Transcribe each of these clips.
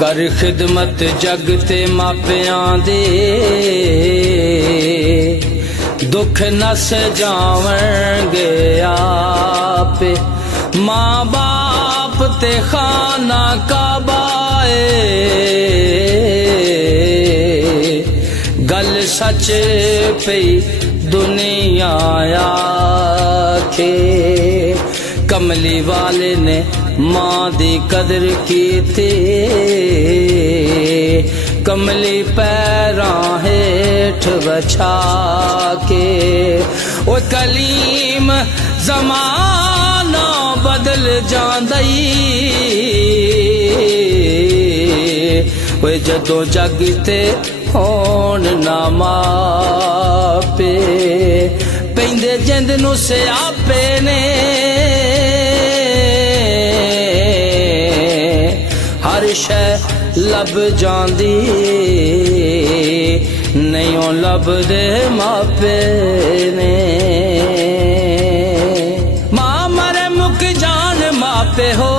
कर खिदमत जग ते मापियां दे दुख नस जावणगे आपे मां बाप ते खाना काबाए गल सच पई दुनिया आखे कमली वाले ने मां दी कदर की थी कमली पैरां हेठ बछा के ओ कलीम ज़माना बदल जांदई ओ जदों जग ते होण ना मापे पैंदे जिंद नूं सियापे ने हर शै लब जांदी नहीं लभदे मापे ने मां मरे मुक जान मापे हो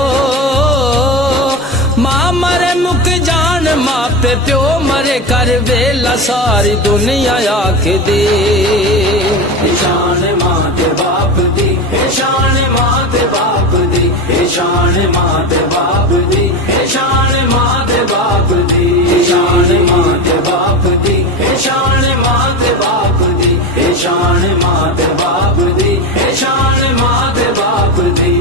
मां मरे मुक जान मापे प्यो मरे कर वेला सारी दुनिया आख दी शान मां ते बाप दी शान मां ते बाप दी शान मां ते बाप दी शान मां ते बाप दी शान मां ते बाप दी शान मां ते बाप दी शान मां ते बाप दी शान मां ते बाप दी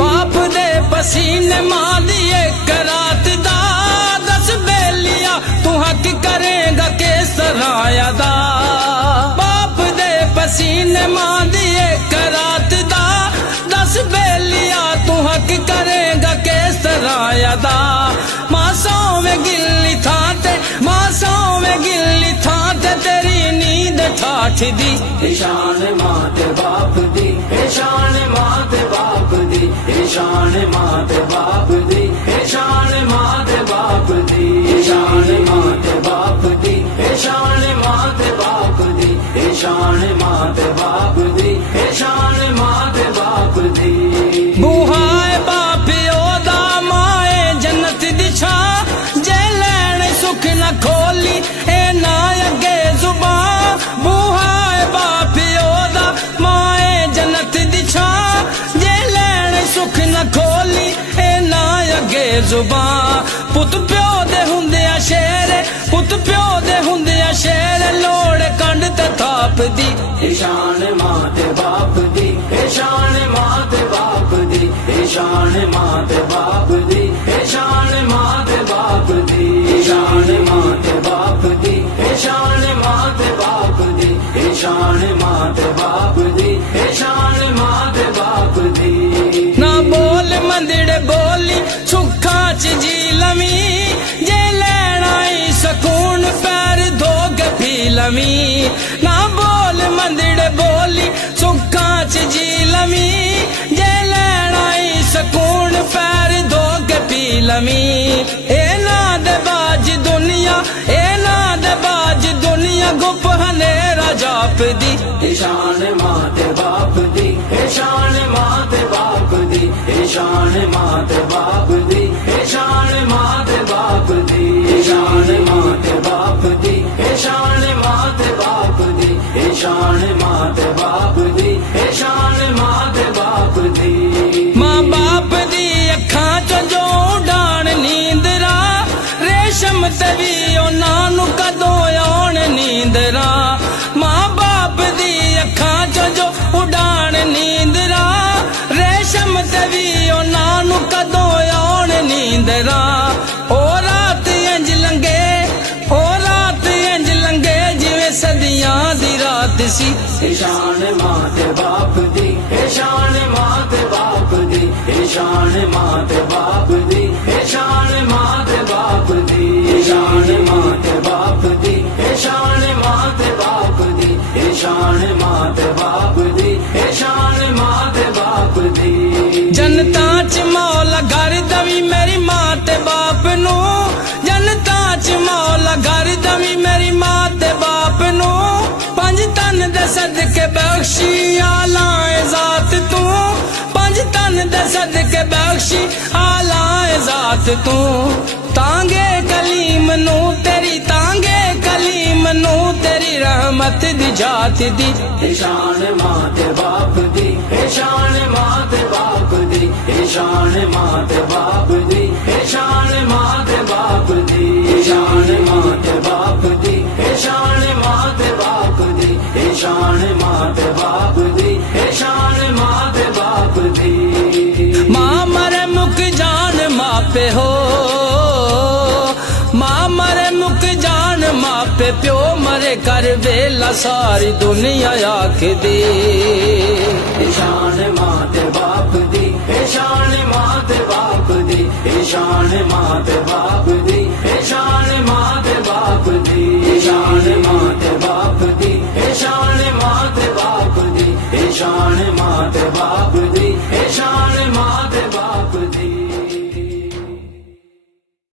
बाप दे पसीने मां दी एक रात दा दस बेलिया तू हक करेगा किस तरह अदा बाप दे पसीने मां दी एक रात दा दस बेलिया तू हक करेगा किस तरह अदा मां सौवे गिल्ली थां ते मां सौवे गिल्ली थां ते तेरी नींद ठाठ दी शान मां ते बाप दी शान मां ते बाप दी शान मां ते बाप दी शान मां ते बाप दी शान मां ते बाप दी शान मां ते बाप दी शान मां ते बाप दी शान मां ते बाप दी बुहाए बाप ओदा माए जन्नत दी छां जे लैण सुख न खोली ए ना अगे जुबान बुहाए बाप ओदा माए जन्नत दी छां जे लैण सुख न खोली ए ना अगे जुबान पुत प्यो दे हुंदे आ शेर पुत प्यो दे हुंदे आ शेर लोड़ कंड ते थाप दी शान मां ते बाप दी शान मां ते बाप दी शान मां ते बाप दी शान मां ते बाप दी शान मां ते बाप दी शान मां ते बाप दी शान मां ते बाप दी शान मां ते बाप दी ना बोल मंदिर बोली सुखा च जी लमी जे लैण आई सकून पैर धो के पी लमी ना बोल मंदिर बोली सुखा च जी लमी जे लैण आई सकून पैर धो के पी लमी ए ना दे बाज दुनिया ए ना दे बाज दुनिया गुप हनेरा जाप दी शान मां ते बाप दी शान मां ते बाप दी शान मां ते बाप दी शान मां ते बाप दी शान मां ते बाप दी शान मां ते बाप दी शान मां ते बाप दी शान मां ते बाप दी मां बाप दी अखां चों जो उडाण नींदरा रेशम ते भी उन्हां नूं कदों आउण नींदरा मां बाप दी अखां चों जो उडाण नींदरा रेशम ते भी उन्हां नूं कदों आउण नींदरा ओ रात इंज लंघे ओ रात इंज लंघे जिवें सदियां दी रात सी शान मां ते बाप दी शान मां ते बाप दी शान मां ते बाप दी शान मां ते बाप दी शान मां ते बाप दी शान मां ते बाप दी शान मां ते बाप दी शान मां ते बाप दी जनता च मौला घर दवी मेरी मां ते बाप नू जनता च मौला घर दवी मेरी मां ते बाप नू पंज तन दे सदके बख्शी आलाए जात तू पंज तन दे सदके बख्शी आलाए जात तू तांगे कलीम नू तेरी तांगे कलीम नू तेरी रहमत दी जात दी ए शान मां ते बाप दी ए शान मां ते बाप दी ए शान मां ते बाप दी ए शान मां ते बाप दी ए शान मां ते बाप दी ए शान मां ते बाप दी ए शान मां ते बाप दी ए शान मां ते बाप दी मां मरे मुक जान मापे हो मां मरे मुक जान मापे प्यो मरे कर वेला सारी दुनिया आख दे ए शान मां ते बाप दी ए शान मां ते बाप दी ए शान मां ते बाप दी ए शान मां ते बाप दी ए शान मां ते बाप दी ए शान मां ते बाप दी ए शान मां ते बाप दी ए शान